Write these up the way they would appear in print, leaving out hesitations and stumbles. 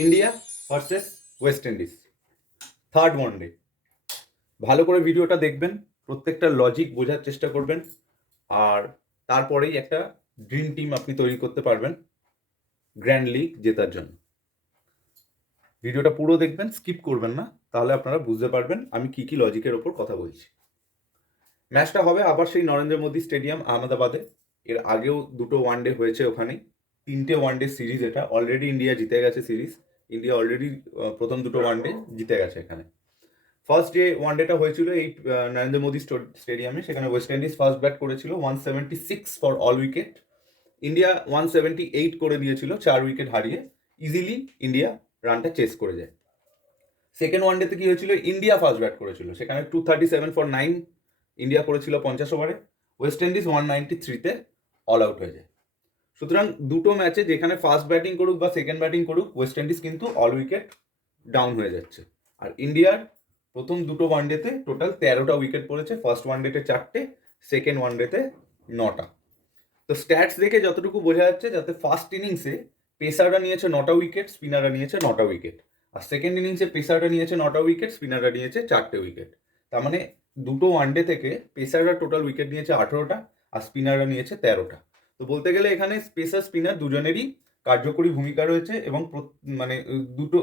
India versus West Indies, third one day. ভালো করে ভিডিওটা দেখবেন, প্রত্যেকটা লজিক বোঝার চেষ্টা করবেন, আর তারপরেই একটা ড্রিম টিম আপনি তৈরি করতে পারবেন গ্র্যান্ড লিগ জেতার জন্য। ভিডিওটা পুরো দেখবেন, স্কিপ করবেন না, তাহলে আপনারা বুঝতে পারবেন আমি কি কি লজিকের ওপর কথা বলছি। ম্যাচটা হবে আবার সেই নরেন্দ্র মোদী স্টেডিয়াম আহমেদাবাদে। এর আগেও দুটো ওয়ানডে হয়েছে ওখানে, তিনটে ওয়ানডে সিরিজ। এটা অলরেডি ইন্ডিয়া জিতে গেছে সিরিজ। ইন্ডিয়া অলরেডি প্রথম দুটো ওয়ানডে জিতে গেছে এখানে। ফার্স্ট যে ওয়ানডেটা হয়েছিল এই নরেন্দ্র মোদী স্টেডিয়ামে, সেখানে ওয়েস্ট ইন্ডিজ ফার্স্ট ব্যাট করেছিল 176 ফর অল উইকেট। ইন্ডিয়া 178 করে দিয়েছিল 4 উইকেট হারিয়ে। ইজিলি ইন্ডিয়া রানটা চেস করে যায়। সেকেন্ড ওয়ানডেতে কি হয়েছিল, ইন্ডিয়া ফার্স্ট ব্যাট করেছিল, সেখানে 237 ফর 9 ইন্ডিয়া করেছিল 50 ওভারে। ওয়েস্ট ইন্ডিজ 193-তে অল আউট হয়ে যায়। সুতরাং দুটো ম্যাচে যেখানে ফার্স্ট ব্যাটিং করুক বা সেকেন্ড ব্যাটিং করুক, ওয়েস্ট ইন্ডিজ কিন্তু অল উইকেট ডাউন হয়ে যাচ্ছে। আর ইন্ডিয়ার প্রথম দুটো ওয়ানডেতে টোটাল 13টা উইকেট পড়েছে। ফার্স্ট ওয়ানডেতে 4টে, সেকেন্ড ওয়ানডেতে 9টা। তো স্ট্যাটস দেখে যতটুকু বোঝা যাচ্ছে, যাতে ফার্স্ট ইনিংসে পেসাররা নিয়েছে 9টা উইকেট, স্পিনাররা নিয়েছে 9টা উইকেট। আর সেকেন্ড ইনিংসে পেসাররা নিয়েছে 9টা উইকেট, স্পিনাররা নিয়েছে 4টে উইকেট। তার মানে দুটো ওয়ানডে থেকে পেসাররা টোটাল উইকেট নিয়েছে 18টা, আর স্পিনাররা নিয়েছে 13টা। তো বলতে গেলে এখানে পেসার স্পিনার দুজনেরই কার্যকরী ভূমিকা রয়েছে, এবং মানে দুটো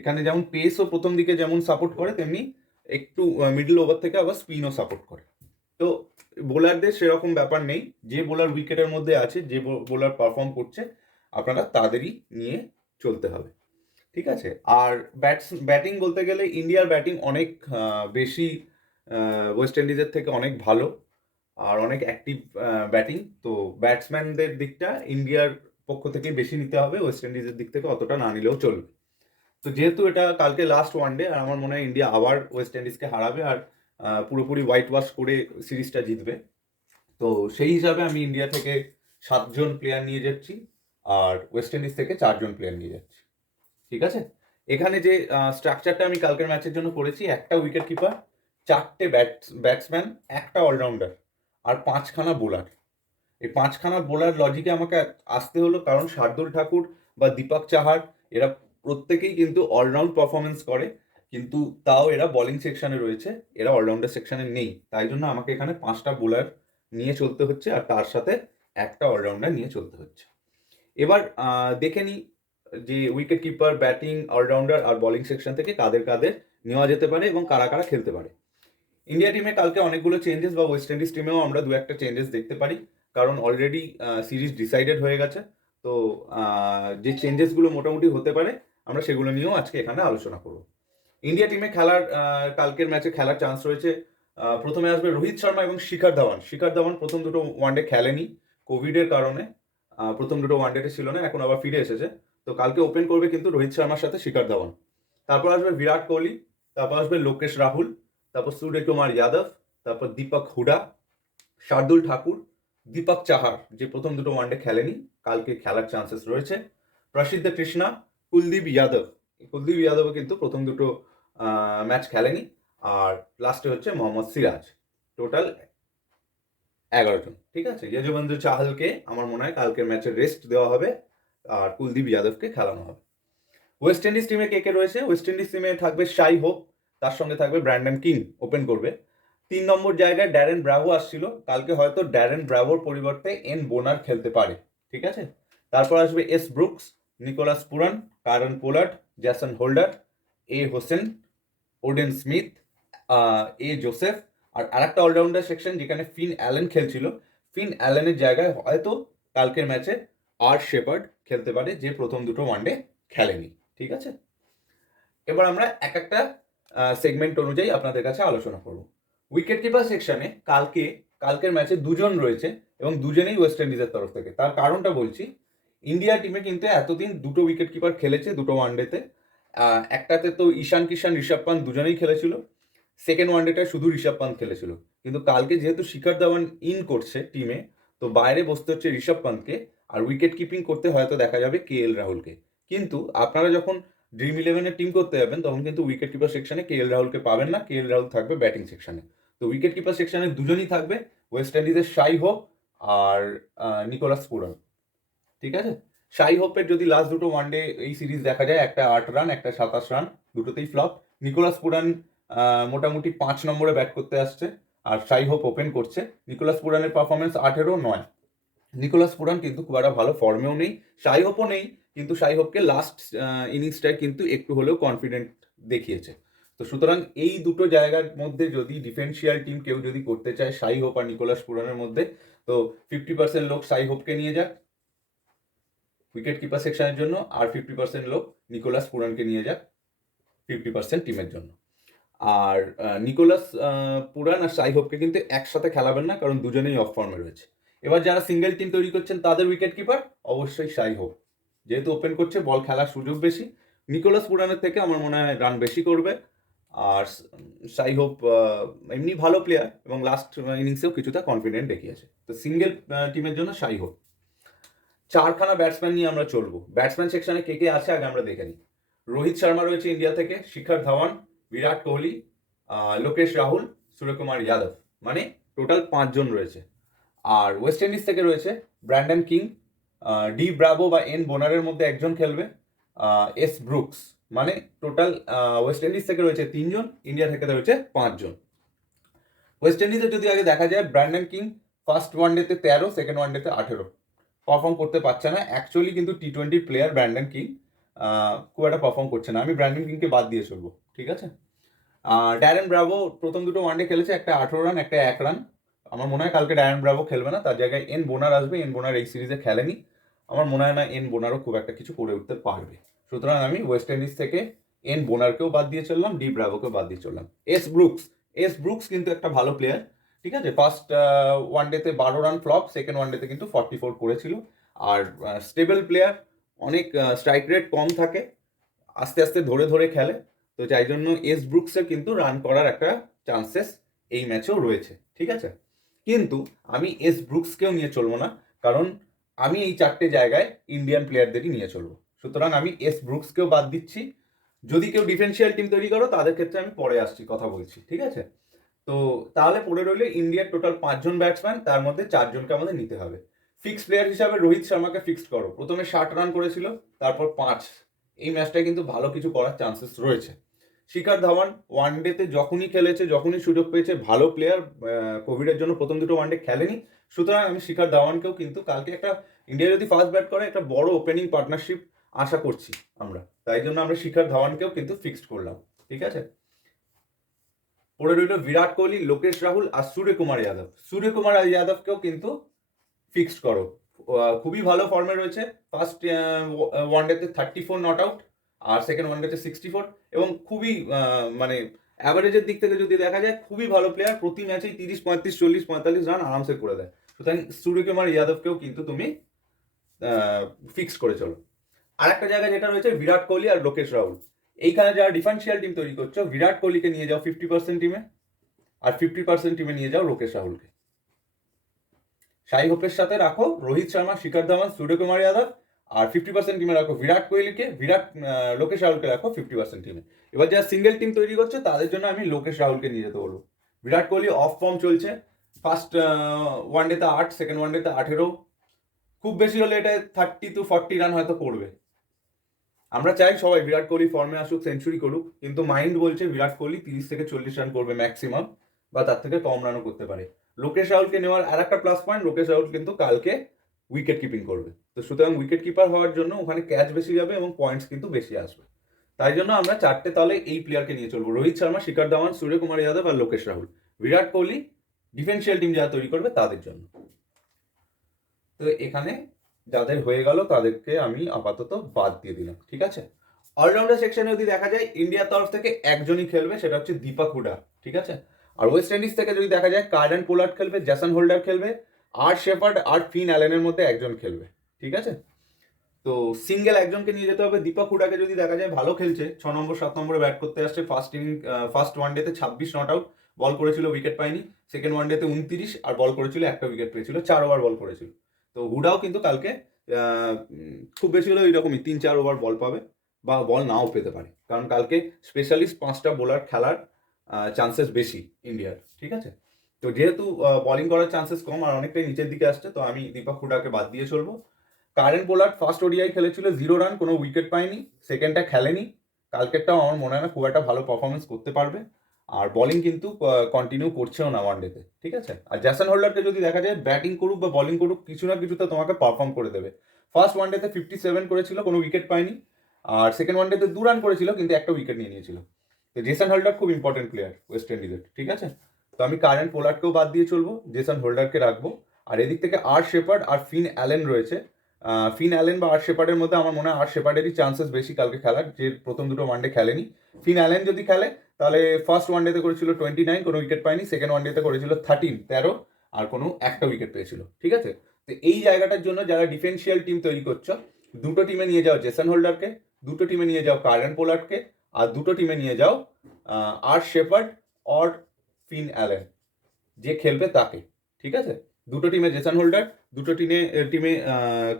এখানে যেমন পেসও প্রথম দিকে যেমন সাপোর্ট করে, তেমনি একটু মিডল ওভার থেকে আবার স্পিনও সাপোর্ট করে। তো বোলারদের সেরকম ব্যাপার নেই, যে বোলার উইকেটের মধ্যে আছে, যে বোলার পারফর্ম করছে, আপনারা তাদেরই নিয়ে চলতে হবে, ঠিক আছে। আর ব্যাটিং বলতে গেলে ইন্ডিয়ার ব্যাটিং অনেক বেশি ওয়েস্ট ইন্ডিজের থেকে অনেক ভালো, আর অনেক অ্যাক্টিভ ব্যাটিং। তো ব্যাটসম্যানদের দিকটা ইন্ডিয়ার পক্ষ থেকে বেশি নিতে হবে, ওয়েস্ট ইন্ডিজের দিক থেকে অতটা না নিলেও চলবে। তো যেহেতু এটা কালকে লাস্ট ওয়ানডে, আর আমার মনে হয় ইন্ডিয়া আবার ওয়েস্ট ইন্ডিজকে হারাবে, আর পুরোপুরি হোয়াইট ওয়াশ করে সিরিজটা জিতবে। তো সেই হিসাবে আমি ইন্ডিয়া থেকে 7জন প্লেয়ার নিয়ে যাচ্ছি, আর ওয়েস্ট ইন্ডিজ থেকে 4জন প্লেয়ার নিয়ে যাচ্ছি, ঠিক আছে। এখানে যে স্ট্রাকচারটা আমি কালকের ম্যাচের জন্য করেছি, একটা উইকেট কিপার, 4টে ব্যাটসম্যান, একটা অলরাউন্ডার, আর 5খানা বোলার। এই 5খানা বোলার লজিকে আমাকে আসতে হলো, কারণ শার্দুল ঠাকুর বা দীপক চাহার এরা প্রত্যেকেই কিন্তু অলরাউন্ড পারফরমেন্স করে, কিন্তু তাও এরা বোলিং সেকশনে রয়েছে, এরা অলরাউন্ডার সেকশনে নেই। তাই জন্য আমাকে এখানে 5টা বোলার নিয়ে চলতে হচ্ছে, আর তার সাথে একটা অলরাউন্ডার নিয়ে চলতে হচ্ছে। এবার দেখে নিই যে উইকেট কিপার, ব্যাটিং, অলরাউন্ডার আর বোলিং সেকশন থেকে কাদের কাদের নেওয়া যেতে পারে এবং কারা কারা খেলতে পারে। ইন্ডিয়া টিমে কালকে অনেকগুলো চেঞ্জেস, বা ওয়েস্ট ইন্ডিজ টিমেও আমরা দু একটা চেঞ্জেস দেখতে পারি, কারণ অলরেডি সিরিজ ডিসাইডেড হয়ে গেছে। তো যে চেঞ্জেসগুলো মোটামুটি হতে পারে, আমরা সেগুলো নিয়েও আজকে এখানে আলোচনা করব। ইন্ডিয়া টিমে খেলার কালকের ম্যাচে খেলার চান্স রয়েছে। প্রথমে আসবে রোহিত শর্মা এবং শিখর ধাওয়ান। শিখর ধাওয়ান প্রথম দুটো ওয়ানডে খেলেনি কোভিডের কারণে, প্রথম দুটো ওয়ানডেতে ছিল না, এখন আবার ফিরে এসেছে। তো কালকে ওপেন করবে কিন্তু রোহিত শর্মার সাথে শিখর ধাওয়ান। তারপর আসবে বিরাট কোহলি, তারপর আসবে লোকেশ রাহুল, তারপর সূর্যকুমার যাদব, তারপর দীপক হুডা, শার্দুল ঠাকুর, দীপক চাহার যে প্রথম দুটো ওয়ানডে খেলেনি, কালকে খেলার চান্সেস রয়েছে। প্রসিদ্ধ কৃষ্ণা, কুলদীপ যাদব। কুলদীপ যাদবও কিন্তু প্রথম দুটো ম্যাচ খেলেনি। আর লাস্টে হচ্ছে মোহাম্মদ সিরাজ। টোটাল 11জন, ঠিক আছে। যজুবেন্দ্র চাহালকে আমার মনে হয় কালকের ম্যাচে রেস্ট দেওয়া হবে, আর কুলদীপ যাদবকে খেলানো হবে। ওয়েস্ট ইন্ডিজ টিমে কে কে রয়েছে, ওয়েস্ট ইন্ডিজ টিমে থাকবে শাই হোপ, তার সঙ্গে থাকবে ব্র্যান্ডন কিং, ওপেন করবে। 3 নম্বর জায়গায় ড্যারেন ব্রাভো আসছিল, কালকে হয়তো ড্যারেন ব্রাভোর পরিবর্তে এন বোনার খেলতে পারে, ঠিক আছে। তারপর আসবে এস ব্রুকস, নিকোলাস পুরান, কারন পোলার্ড, জ্যাসন হোল্ডার, এ হোসেন, ওডেন স্মিথ, এ জোসেফ। আর আরেকটা অলরাউন্ডার সেকশন যেখানে ফিন অ্যালেন খেলছিল, ফিন অ্যালেনের জায়গায় হয়তো কালকের ম্যাচে আর শেপার্ড খেলতে পারে, যে প্রথম দুটো ওয়ানডে খেলেনি, ঠিক আছে। এবার আমরা এক একটা সেগমেন্ট অনুযায়ী আপনাদের কাছে আলোচনা করব। উইকেট কিপার সেকশনে কালকের ম্যাচে 2জন রয়েছে, এবং দুজনেই ওয়েস্ট ইন্ডিজের তরফ থেকে। তার কারণটা বলছি, ইন্ডিয়া টিমে কিন্তু এতদিন দুটো উইকেট কিপার খেলেছে দুটো ওয়ানডেতে। একটাতে তো ঈশান কিষান, ঋষভ পান্ত দুজনেই খেলেছিল। সেকেন্ড ওয়ানডেটা শুধু ঋষভ পান্ত খেলেছিল। কিন্তু কালকে যেহেতু শিখর ধাওয়ান ইন করছে টিমে, তো বাইরে বসতে হচ্ছে ঋষভ পান্তকে, আর উইকেট কিপিং করতে হয়তো দেখা যাবে কে এল রাহুলকে। কিন্তু আপনারা যখন ড্রিম ইলেভেনের টিম করতে যাবেন, তখন কিন্তু উইকেট কিপার সেকশনে কে এল রাহুলকে পাবেন না, কে এল রাহুল থাকবে ব্যাটিং সেকশনে। তো উইকেট কিপার সেকশনে দুজনই থাকবে, ওয়েস্ট ইন্ডিজের শাই হোপ আর নিকোলাস পুরান, ঠিক আছে। শাই হোপের যদি লাস্ট দুটো ওয়ানডে এই সিরিজ দেখা যায়, একটা 8 রান, একটা 27 রান, দুটোতেই ফ্লপ। নিকোলাস পুরান মোটামুটি 5 নম্বরে ব্যাট করতে আসছে, আর শাই হোপ ওপেন করছে। নিকোলাস পুরানের পারফরমেন্স 18-9। নিকোলাস পুরান কিন্তু খুব একটা ভালো ফর্মেও নেই, শাই হোপও নেই, কিন্তু শাই হোপকে লাস্ট ইনিংসটায় কিন্তু একটু হলেও কনফিডেন্ট দেখিয়েছে। তো সুতরাং এই দুটো জায়গার মধ্যে যদি ডিফেন্সিয়াল টিম কেউ যদি করতে চায় শাই হোপ আর নিকোলাস পুরানের মধ্যে, তো 50% লোক শাই হোপকে নিয়ে যাক উইকেট কিপার সেকশনের জন্য, আর 50% লোক নিকোলাস পুরানকে নিয়ে যাক 50% টিমের জন্য। আর নিকোলাস পুরান আর শাই হোপকে কিন্তু একসাথে খেলাবেন না, কারণ দুজনেই অফ ফর্মে রয়েছে। এবার যারা সিঙ্গেল টিম তৈরি করছেন তাদের উইকেট কিপার অবশ্যই শাই হোপ, যেহেতু ওপেন করছে, বল খেলার সুযোগ বেশি। নিকোলাস পুরানের থেকে আমার মনে হয় রান বেশি করবে। আর শাই হোপ এমনি ভালো প্লেয়ার এবং লাস্ট ইনিংসেও কিছুটা কনফিডেন্ট দেখিয়েছে। তো সিঙ্গেল টিমের জন্য শাই হোপ। চারখানা ব্যাটসম্যান নিয়ে আমরা চলবো। ব্যাটসম্যান সেকশনে কে কে আছে আগে আমরা দেখে নিই। রোহিত শর্মা রয়েছে ইন্ডিয়া থেকে, শিখর ধাওয়ান, বিরাট কোহলি, লোকেশ রাহুল, সূর্যকুমার যাদব, মানে টোটাল 5 জন রয়েছে। আর ওয়েস্ট ইন্ডিজ থেকে রয়েছে ব্র্যান্ডন কিং, ডি ব্রাভো বা এন বোনারের মধ্যে একজন খেলবে, এস ব্রুকস, মানে টোটাল ওয়েস্ট ইন্ডিজ থেকে রয়েছে 3 জন, ইন্ডিয়া থেকে রয়েছে 5 জন। ওয়েস্ট ইন্ডিজে যদি আগে দেখা যায়, ব্র্যান্ডন কিং ফার্স্ট ওয়ানডেতে 13, সেকেন্ড ওয়ানডেতে 18 পারফর্ম করতে পারছে না। অ্যাকচুয়ালি কিন্তু টি20 প্লেয়ার ব্র্যান্ডন কিং খুব একটা পারফর্ম করছে না, আমি ব্র্যান্ডন কিংকে বাদ দিয়ে চলবো, ঠিক আছে। ড্যারেন ব্রাভো প্রথম দুটো ওয়ানডে খেলেছে, একটা 18 রান, একটা 1 রান। আমার মনে হয় কালকে ড্যারেন ব্রাভো খেলবে না, তার জায়গায় এন বোনার আসবে। এন বোনার এই সিরিজে খেলেনি, আমার মনে হয় না এন বোনারও খুব একটা কিছু করে উঠতে পারবে। সুতরাং আমি ওয়েস্ট ইন্ডিজ থেকে এন বোনারকেও বাদ দিয়ে চললাম, ডি ব্রাভোকেও বাদ দিয়ে চললাম। এস ব্রুকস কিন্তু একটা ভালো প্লেয়ার, ঠিক আছে। ফার্স্ট ওয়ানডেতে 12 রান ফ্লপ, সেকেন্ড ওয়ানডেতে কিন্তু 44 করেছিল। আর স্টেবল প্লেয়ার, অনেক স্ট্রাইক রেট কম থাকে, আস্তে আস্তে ধরে ধরে খেলে। তো যাই জন্য এস ব্রুকসের কিন্তু রান করার একটা চান্সেস এই ম্যাচেও রয়েছে, ঠিক আছে। কিন্তু আমি এস ব্রুকসকেও নিয়ে চলবো না, কারণ আমি এই 4টে জায়গায় ইন্ডিয়ান প্লেয়ারদেরই নিয়ে চলবো। সুতরাং আমি এস ব্রুকসকেও বাদ দিচ্ছি। যদি কেউ ডিফেন্সিয়াল টিম তৈরি করো তাদের ক্ষেত্রে আমি পরে আসছি, কথা বলছি, ঠিক আছে। তো তাহলে পড়ে রইলে ইন্ডিয়ার টোটাল 5 জন ব্যাটসম্যান, তার মধ্যে 4 জনকে আমাদের নিতে হবে। ফিক্সড প্লেয়ার হিসাবে রোহিত শর্মাকে ফিক্সড করো। প্রথমে 60 রান করেছিল, তারপর 5। এই ম্যাচটায় কিন্তু ভালো কিছু করার চান্সেস রয়েছে। শিখর ধাওয়ান ওয়ানডেতে যখনই খেলেছে, যখনই সুযোগ পেয়েছে, ভালো প্লেয়ার, কোভিডের জন্য প্রথম দুটো ওয়ানডে খেলেনি। সুতরাং আমি শিখর ধাওয়ানকেও কিন্তু কালকে একটা, ইন্ডিয়া যদি ফার্স্ট ব্যাট করে, একটা বড় ওপেনিং পার্টনারশিপ আশা করছি আমরা, তাই জন্য আমরা শিখর ধাওয়ানকেও কিন্তু ফিক্সড করলাম, ঠিক আছে। পড়ে রইল বিরাট কোহলি, লোকেশ রাহুল আর সূর্যকুমার যাদব। সূর্যকুমার যাদবকেও কিন্তু ফিক্সড করো, খুবই ভালো ফর্মে রয়েছে। ফার্স্ট ওয়ানডেতে 34 নট আউট, আর সেকেন্ড ওয়ানডেতে 64, এবং খুবই মানে অ্যাভারেজের দিক থেকে যদি দেখা যায় খুবই ভালো প্লেয়ার, প্রতি ম্যাচেই 30, 35, 40, 45 রান আরামসে করে দেয়। সুতরাং সূর্যকুমার যাদবকেও কিন্তু তুমি ফিক্স করে চলো। আর একটা জায়গা যেটা রয়েছে বিরাট কোহলি আর লোকেশ রাহুল। এইখানে যারা ডিফারেন্সিয়াল টিম তৈরি করছো, বিরাট কোহলিকে নিয়ে যাও 50% টিমে, আর 50% টিমে নিয়ে যাও লোকেশ রাহুলকে। শাই হোপের সাথে রাখো রোহিত শর্মা, শিখর ধাওয়ান, সূর্যকুমার যাদব, আর 50% টিমে রাখো বিরাট কোহলিকে, লোকেশ রাহুলকে রাখো 50% টিমে। এবার যারা সিঙ্গেল টিম তৈরি করছে তাদের জন্য আমি লোকেশ রাহুলকে নিয়ে যেতে বলবো। বিরাট কোহলি অফ ফর্ম চলছে, ফার্স্ট ওয়ানডেতে 8, সেকেন্ড ওয়ানডেতে 18, খুব বেশি হলে এটা 30 to 40 রান হয়তো করবে। আমরা চাই সবাই বিরাট কোহলি ফর্মে আসুক, সেঞ্চুরি করুক, কিন্তু মাইন্ড বলছে বিরাট কোহলি 30 থেকে 40 রান করবে ম্যাক্সিমাম, বা তার থেকে কম রানও করতে পারে। লোকেশ রাহুলকে নেওয়ার আর একটা প্লাস পয়েন্ট, লোকেশ রাহুল কিন্তু কালকে উইকেট কিপিং করবে। তো সুতরাং উইকেট কিপার হওয়ার জন্য ওখানে ক্যাচ বেশি যাবে এবং পয়েন্টস কিন্তু বেশি আসবে। তাই জন্য আমরা 4টে তাহলে এই প্লেয়ারকে নিয়ে চলবো, রোহিত শর্মা, শিখর ধাওয়ান, সূর্যকুমার যাদব আর লোকেশ রাহুল। বিরাট কোহলি ডিফেন্সিয়াল টিম যারা তৈরি করবে তাদের জন্য। তো এখানে যাদের হয়ে গেল তাদেরকে আমি আপাতত বাদ দিয়ে দিলাম, ঠিক আছে। অলরাউন্ডার সেকশনে যদি দেখা যায়, ইন্ডিয়ার তরফ থেকে একজনই খেলবে, সেটা হচ্ছে দীপক হুডা, ঠিক আছে। আর ওয়েস্ট ইন্ডিজ থেকে যদি দেখা যায়, কার্ডেন পোলার্ড খেলবে, জ্যাসন হোল্ডার খেলবে, আর শেফার্ড আর ফিন অ্যালেনের মধ্যে একজন খেলবে, ঠিক আছে। তো সিঙ্গেল একজনকে নিয়ে যেতে হবে। দীপক হুডাকে যদি দেখা যায় ভালো খেলছে, 6 নম্বর 7 নম্বরে ব্যাট করতে আসছে। ফার্স্ট ওয়ানডেতে 26 নট আউট, বল করেছিল, উইকেট পায়নি। সেকেন্ড ওয়ানডেতে 29 আর বল করেছিল, একটা উইকেট পেয়েছিল, 4 ওভার বল করেছিল। তো হুডাও কিন্তু কালকে খুব বেশি হলে ওইরকমই 3-4 ওভার বল পাবে, বা বল নাও পেতে পারে, কারণ কালকে স্পেশালিস্ট 5টা বোলার খেলার চান্সেস বেশি ইন্ডিয়ার, ঠিক আছে। তো যেহেতু বোলিং করার চান্সেস কম আর অনেকটাই নিচের দিকে আসছে, তো আমি দীপক হুডাকে বাদ দিয়ে চলবো। কারেন্ট পোলার্ড ফার্স্ট ওডিআই খেলেছিল 0 রান, কোনো উইকেট পায়নি, সেকেন্ডটা খেলেনি, কালকেরটাও আমার মনে হয় না খুব একটা ভালো পারফরমেন্স করতে পারবে। আর বোলিং কিন্তু কন্টিনিউ করছেও না ওয়ানডেতে, ঠিক আছে। আর জ্যাসন হোল্ডারকে যদি দেখা যায় ব্যাটিং করুক বা বোলিং করুক, কিছু না কিছু তো তোমাকে পারফর্ম করে দেবে। ফার্স্ট ওয়ানডেতে 57 করেছিল, কোনো উইকেট পায়নি। আর সেকেন্ড ওয়ানডেতে 2 রান করেছিল, কিন্তু একটা উইকেট নিয়ে নিয়েছিল। তো জেসন হোল্ডার খুব ইম্পর্টেন্ট প্লেয়ার ওয়েস্ট ইন্ডিজের, ঠিক আছে। তো আমি কারেন্ট পোলার্ডকেও বাদ দিয়ে চলবো, জেসন হোল্ডারকে রাখবো। আর এদিক থেকে আর শেপার্ড আর ফিন অ্যালেন রয়েছে। ফিন অ্যালেন বা আর শেপার্ডের মধ্যে আমার মনে হয় আর শেপার্ডেরই চান্সেস বেশি কালকে খেলার, যে প্রথম দুটো ওয়ানডে খেলেনি। ফিন অ্যালেন যদি খেলে তাহলে ফার্স্ট ওয়ানডেতে করেছিল 29, কোনো উইকেট পায়নি। সেকেন্ড ওয়ানডেতে করেছিল 13, আর কোনো একটা উইকেট পেয়েছিল, ঠিক আছে। তো এই জায়গাটার জন্য যারা ডিফেন্সিয়াল টিম তৈরি করছো, দুটো টিমে নিয়ে যাও জেসন হোল্ডারকে, দুটো টিমে নিয়ে যাও কারেন্ট পোলার্ডকে, আর দুটো টিমে নিয়ে যাও আর শেপার্ড অর ফিন অ্যালেন, যে খেলবে তাকে, ঠিক আছে। দুটো টিমে জেসন হোল্ডার, দুটো টিমে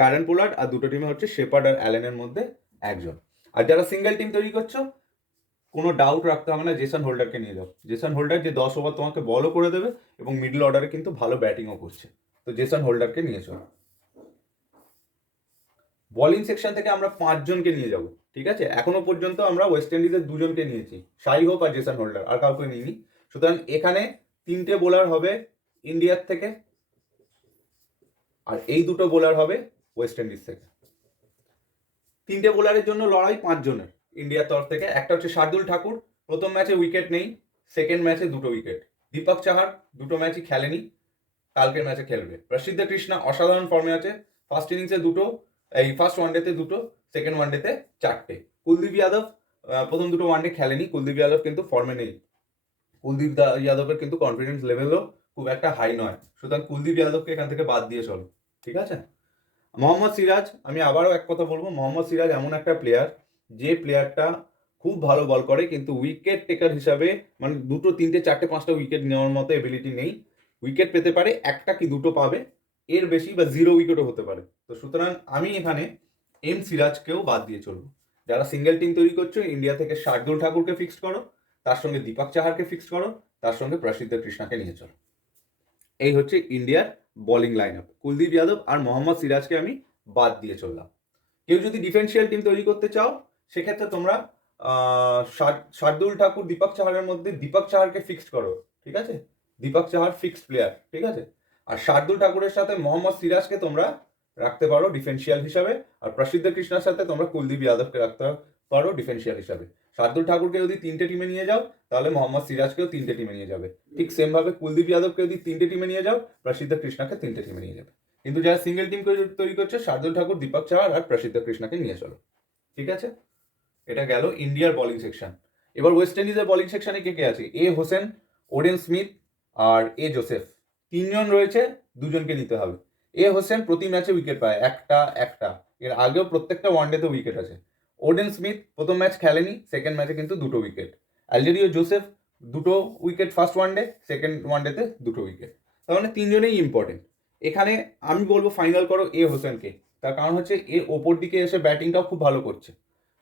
কারেন্ট পোলার্ড, আর দুটো টিমে হচ্ছে শেপার্ড আর অ্যালেনের মধ্যে একজন। আর যারা সিঙ্গেল টিম তৈরি করছো, কোনো ডাউট রাখতে হবে না, জেসন হোল্ডারকে নিয়ে যাও। জেসন হোল্ডার যে 10 ওভার তোমাকে বলও করে দেবে এবং মিডল অর্ডারে কিন্তু ভালো ব্যাটিংও করছে, তো জেসন হোল্ডারকে নিয়ে চলো। বোলিং সেকশন থেকে আমরা 5 জনকে নিয়ে যাব, ঠিক আছে। এখনো পর্যন্ত আমরা ওয়েস্ট ইন্ডিজের 2 জনকে নিয়েছি, শাই হোপ আর জেসন হোল্ডার, আর কাউকে নিইনি। সুতরাং এখানে 3টে বোলার হবে ইন্ডিয়ার থেকে, আর এই দুটো বোলার হবে ওয়েস্ট ইন্ডিজ থেকে। 3টে বোলারের জন্য লড়াই 5 জনের ইন্ডিয়ার তরফ থেকে। একটা হচ্ছে শার্দুল ঠাকুর, প্রথম ম্যাচে উইকেট নেই, সেকেন্ড ম্যাচে 2টো উইকেট। দীপক চাহার 2টো ম্যাচই খেলেনি, কালকের ম্যাচে খেলবে। প্রসিদ্ধ কৃষ্ণা অসাধারণ ফর্মে আছে, ফার্স্ট ইনিংসে 2টো, এই ফার্স্ট ওয়ানডেতে 2টো, সেকেন্ড ওয়ানডেতে 4টে। কুলদীপ যাদব প্রথম 2টো ওয়ানডে খেলেনি, কুলদীপ যাদব কিন্তু ফর্মে নেই। কুলদীপ যাদবের কিন্তু কনফিডেন্স লেভেলও খুব একটা হাই নয়, সুতরাং কুলদীপ যাদবকে এখান থেকে বাদ দিয়ে চলো, ঠিক আছে। মোহাম্মদ সিরাজ, আমি আবারও এক কথা বলবো, মোহাম্মদ সিরাজ এমন একটা প্লেয়ার, যে প্লেয়ারটা খুব ভালো বল করে, কিন্তু উইকেট টেকার হিসাবে মানে 2টো 3টে 4টে 5টা উইকেট নেওয়ার মতো এবিলিটি নেই। উইকেট পেতে পারে, একটা কি দুটো পাবে, এর বেশি বা 0 উইকেটও হতে পারে। তো সুতরাং আমি এখানে এম সিরাজকেও বাদ দিয়ে চলবো। যারা সিঙ্গেল টিম তৈরি করছো, ইন্ডিয়া থেকে শার্দুল ঠাকুরকে ফিক্সড করো, তার সঙ্গে দীপক চাহারকে ফিক্সড করো, তার সঙ্গে প্রসিদ্ধ কৃষ্ণাকে নিয়ে চলো। এই হচ্ছে ইন্ডিয়ার bowling line up. Kuldeep Yadav আর মোহাম্মদ সিরাজকে আমি বাদ দিয়ে চললাম। কেউ যদি ডিফেন্সিয়াল টিম তৈরি করতে চাও, সেক্ষেত্রে তোমরা শার্দুল ঠাকুর দীপক চাহারের মধ্যে দীপক চাহারকে ফিক্সড করো, ঠিক আছে। দীপক চাহার ফিক্সড প্লেয়ার, ঠিক আছে। আর শার্দুল ঠাকুরের সাথে মোহাম্মদ সিরাজকে তোমরা রাখতে পারো ডিফেন্সিয়াল হিসাবে, আর প্রসিদ্ধ কৃষ্ণার সাথে তোমরা কুলদীপ যাদবকে রাখতে পারো ডিফেন্সিয়াল হিসাবে। শার্দুল ঠাকুরকে যদি 3টে টিমে নিয়ে যাও, তাহলে মোহাম্মদ সিরাজকেও 3টে টিমে নিয়ে যাবে। ঠিক সেম ভাবে কুলদীপ যাদবকে যদি 3টে টিমে নিয়ে যাও, প্রসিদ্ধ কৃষ্ণাকে 3টে টিমে নিয়ে যাবে। কিন্তু যারা সিঙ্গেল টিম তৈরি করছে, শার্দুল ঠাকুর, দীপক চাহার আর প্রসিদ্ধ কৃষ্ণাকে নিয়ে চলো, ঠিক আছে। এটা গেল ইন্ডিয়ার বোলিং সেকশন। এবার ওয়েস্ট ইন্ডিজের বোলিং সেকশনে কে কে আছে? এ হোসেন, ওডেন স্মিথ আর এ জোসেফ, 3 জন রয়েছে, 2 জনকে নিতে হবে। এ হোসেন প্রতি ম্যাচে উইকেট পায়, একটা, এর আগেও প্রত্যেকটা ওয়ানডেতে উইকেট আছে। ওডেন স্মিথ প্রথম ম্যাচ খেলেনি, সেকেন্ড ম্যাচে কিন্তু 2টো উইকেট। অ্যালজেরিও জোসেফ 2টো উইকেট ফার্স্ট ওয়ানডে, সেকেন্ড ওয়ানডেতে 2টো উইকেট। তার মানে 3 জনেই ইম্পর্টেন্ট। এখানে আমি বলবো ফাইনাল করো এ হোসেনকে, তার কারণ হচ্ছে এর ওপর দিকে এসে ব্যাটিংটাও খুব ভালো করছে।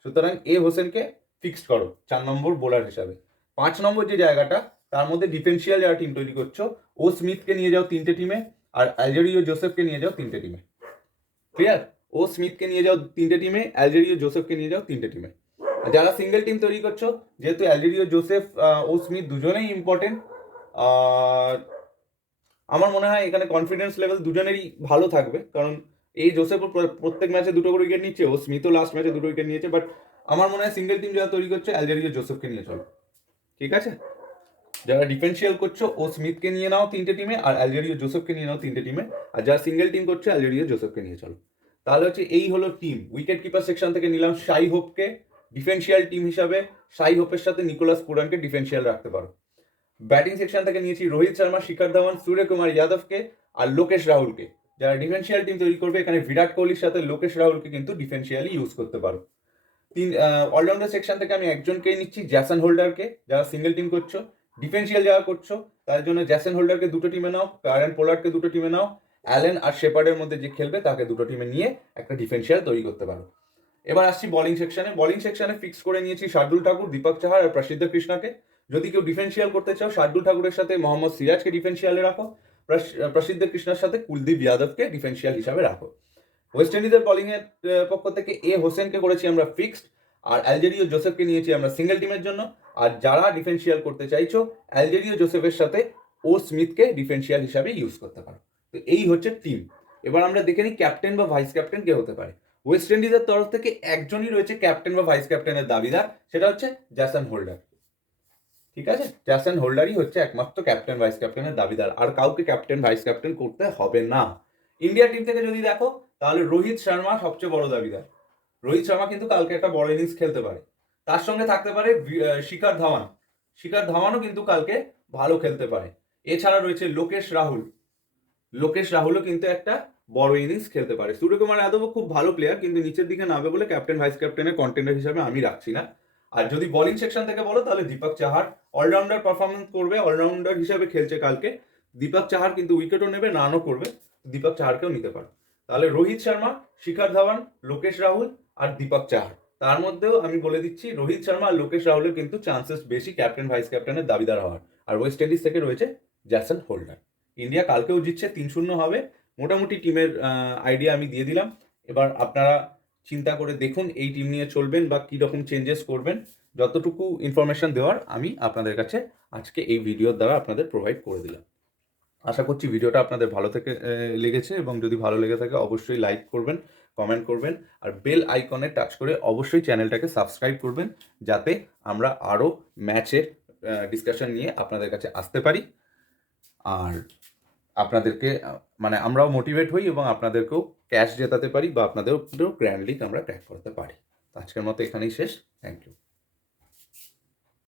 সুতরাং এ হোসেনকে ফিক্সড করো 4 নম্বর বোলার হিসাবে। 5 নম্বর যে জায়গাটা, তার মধ্যে ডিফেন্সিয়াল যারা টিম তৈরি করছো, ও স্মিথকে নিয়ে যাও 3টে টিমে, আর অ্যালজেরিও জোসেফকে নিয়ে যাও 3টে টিমে। ক্লিয়ার? ও স্মিথকে নিয়ে যাও 3টে টিমে, অ্যালজেরিও জোসেফকে নিয়ে যাও 3টে টিমে। যারা সিঙ্গেল টিম তৈরি করছো, যেহেতু অ্যালজেরিও জোসেফ ও স্মিথ দুজনেই ইম্পর্টেন্ট, আমার মনে হয় এখানে কনফিডেন্স লেভেল দুজনেরই ভালো থাকবে, কারণ এই জোসেফ প্রত্যেক ম্যাচে 2টো করে উইকেট নিচ্ছে, ও স্মিথও লাস্ট ম্যাচে 2টো উইকেট নিয়েছে। বাট আমার মনে হয় সিঙ্গেল টিম যারা তৈরি করছে, অ্যালজেরিও জোসেফকে নিয়ে চলো, ঠিক আছে। যারা ডিফেন্সিয়াল করছো, ও স্মিথকে নিয়ে নাও 3টে টিমে, আর অ্যালজেরিও জোসেফকে নিয়ে নাও 3টে টিমে। আর যারা সিঙ্গেল টিম করছো, অ্যালজেরিও জোসেফকে নিয়ে চলো। তাহলে হচ্ছে এই হলো টিম। উইকেট কিপার সেকশন থেকে নিলাম শাই হোপকে ডিফেন্সিয়াল টিম হিসাবে, শাই হোপের সাথে নিকোলাস পুরানকে ডিফেন্সিয়াল রাখতে পারো। ব্যাটিং সেকশন থেকে নিয়েছি রোহিত শর্মা, শিখর ধাওয়ান, সূর্যকুমার যাদবকে আর লোকেশ রাহুলকে। যারা ডিফেন্সিয়াল টিম তৈরি করবে, এখানে বিরাট কোহলির সাথে লোকেশ রাহুলকে কিন্তু ডিফেন্সিয়ালি ইউজ করতে পারো। অলরাউন্ডার সেকশন থেকে আমি একজনকেই নিচ্ছি, জ্যাসন হোল্ডারকে। যারা সিঙ্গেল টিম করছো, ডিফেন্সিয়াল যারা করছো, তার জন্য জ্যাসন হোল্ডারকে 2টো টিমে নাও, কারেন্ট পোলার্ডকে 2টো টিমে নাও, অ্যালেন আর শেপার্ডের মধ্যে যে খেলবে তাকে 2টো টিমে নিয়ে একটা ডিফেন্সিয়াল তৈরি করতে পারো। এবার আসছি বোলিং সেকশনে। বোলিং সেকশনে ফিক্স করে নিয়েছি শার্দুল ঠাকুর, দীপক চাহার আর প্রসিদ্ধ কৃষ্ণাকে। যদি কেউ ডিফেন্সিয়াল করতে চাও, শার্দুল ঠাকুরের সাথে মোহাম্মদ সিরাজকে ডিফেন্সিয়ালে রাখো, প্রসিদ্ধ কৃষ্ণার সাথে কুলদীপ যাদবকে ডিফেন্সিয়াল হিসাবে রাখো। ওয়েস্ট ইন্ডিজের বোলিংয়ের পক্ষ থেকে এ হোসেনকে করেছি আমরা ফিক্সড, আর অ্যালজেরিও জোসেফকে নিয়েছি আমরা সিঙ্গেল টিমের জন্য। আর যারা ডিফেন্সিয়াল করতে চাইছো অ্যালজেরিও জোসেফের সাথে ও স্মিথকে ডিফেন্সিয়াল হিসাবে ইউজ করতে পারো। তো এই হচ্ছে টিম। এবার আমরা দেখে নিই ক্যাপ্টেন বা ভাইস ক্যাপ্টেন কে হতে পারে। ওয়েস্ট ইন্ডিজের তরফ থেকে একজনই রয়েছে ক্যাপ্টেন বা ভাইস ক্যাপ্টেনের দাবিদার, সেটা হচ্ছে জ্যাসন হোল্ডার। ঠিক আছে, জ্যাসন হোল্ডারই হচ্ছে একমাত্র ক্যাপ্টেন ভাইস ক্যাপ্টেনের দাবিদার, আর কাউকে ক্যাপ্টেন ভাইস ক্যাপ্টেন করতে হবে না। ইন্ডিয়া টিম থেকে যদি দেখো তাহলে রোহিত শর্মা সবচেয়ে বড় দাবিদার। রোহিত শর্মা কিন্তু কালকে একটা বড় ইনিংস খেলতে পারে। তার সঙ্গে থাকতে পারে শিখর ধাওয়ান। শিখর ধাওয়ানও কিন্তু কালকে ভালো খেলতে পারে। এছাড়া রয়েছে লোকেশ রাহুল। লোকেশ রাহুলও কিন্তু একটা বড় ইনিংস খেলতে পারে। সূর্যকুমার যাদবও খুব ভালো প্লেয়ার, কিন্তু নিচের দিকে নামবে বলে ক্যাপ্টেন ভাইস ক্যাপ্টেনের কন্টেন্ডার হিসাবে আমি রাখছি না। আর যদি বোলিং সেকশন থেকে বলো তাহলে দীপক চাহার অলরাউন্ডার পারফরমেন্স করবে, অলরাউন্ডার হিসাবে খেলছে কালকে। দীপক চাহার কিন্তু উইকেটও নেবে, রানও করবে, দীপক চাহারকেও নিতে পারো। তাহলে রোহিত শর্মা, শিখর ধাওয়ান, লোকেশ রাহুল আর দীপক চাহার। তার মধ্যেও আমি বলে দিচ্ছি রোহিত শর্মা আর লোকেশ রাহুলের কিন্তু চান্সেস বেশি ক্যাপ্টেন ভাইস ক্যাপ্টেনের দাবিদার হওয়ার। আর ওয়েস্ট ইন্ডিজ থেকে রয়েছে জ্যাসন হোল্ডার। ইন্ডিয়া কালকেও জিতছে, 3-0 হবে। মোটামুটি টিমের আইডিয়া আমি দিয়ে দিলাম। এবার আপনারা চিন্তা করে দেখুন এই টিম নিয়ে চলবেন বা কী রকম চেঞ্জেস করবেন। যতটুকু ইনফরমেশন দেওয়ার আমি আপনাদের কাছে আজকে এই ভিডিওর দ্বারা আপনাদের প্রোভাইড করে দিলাম। আশা করছি ভিডিওটা আপনাদের ভালো থেকে লেগেছে, এবং যদি ভালো লেগে থাকে অবশ্যই লাইক করবেন, কমেন্ট করবেন, আর বেল আইকনে টাচ করে অবশ্যই চ্যানেলটাকে সাবস্ক্রাইব করবেন, যাতে আমরা আরও ম্যাচের ডিসকাশন নিয়ে আপনাদের কাছে আসতে পারি। আর আপনাদেরকে মানে আমরাও মোটিভেট হই এবং আপনাদেরকেও ক্যাশ জেতাতে পারি বা আপনাদেরও গ্র্যান্ড লিগ আমরা ক্র্যাক করতে পারি। আজকের মতো এখানেই শেষ। Thank you.